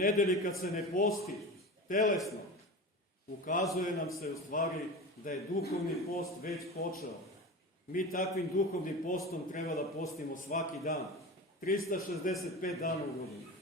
nedelji kad se ne posti telesno, ukazuje nam se u stvari da je duhovni post već počeo. Mi takvim duhovnim postom treba da postimo svaki dan, 365 dana u godini.